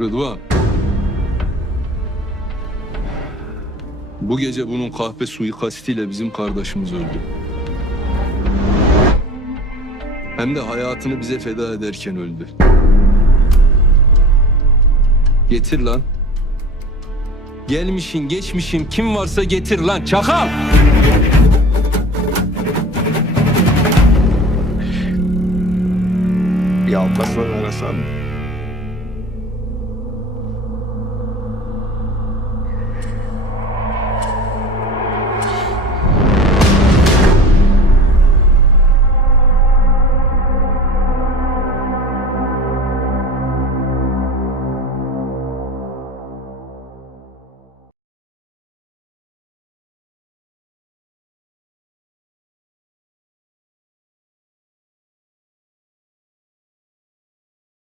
Rıdvan. Bu gece bunun kahpe suikastiyle bizim kardeşimiz öldü. Hem de hayatını bize feda ederken öldü. Getir lan. Gelmişin geçmişin kim varsa getir lan çakal. Bir Alparslan'ı arasan.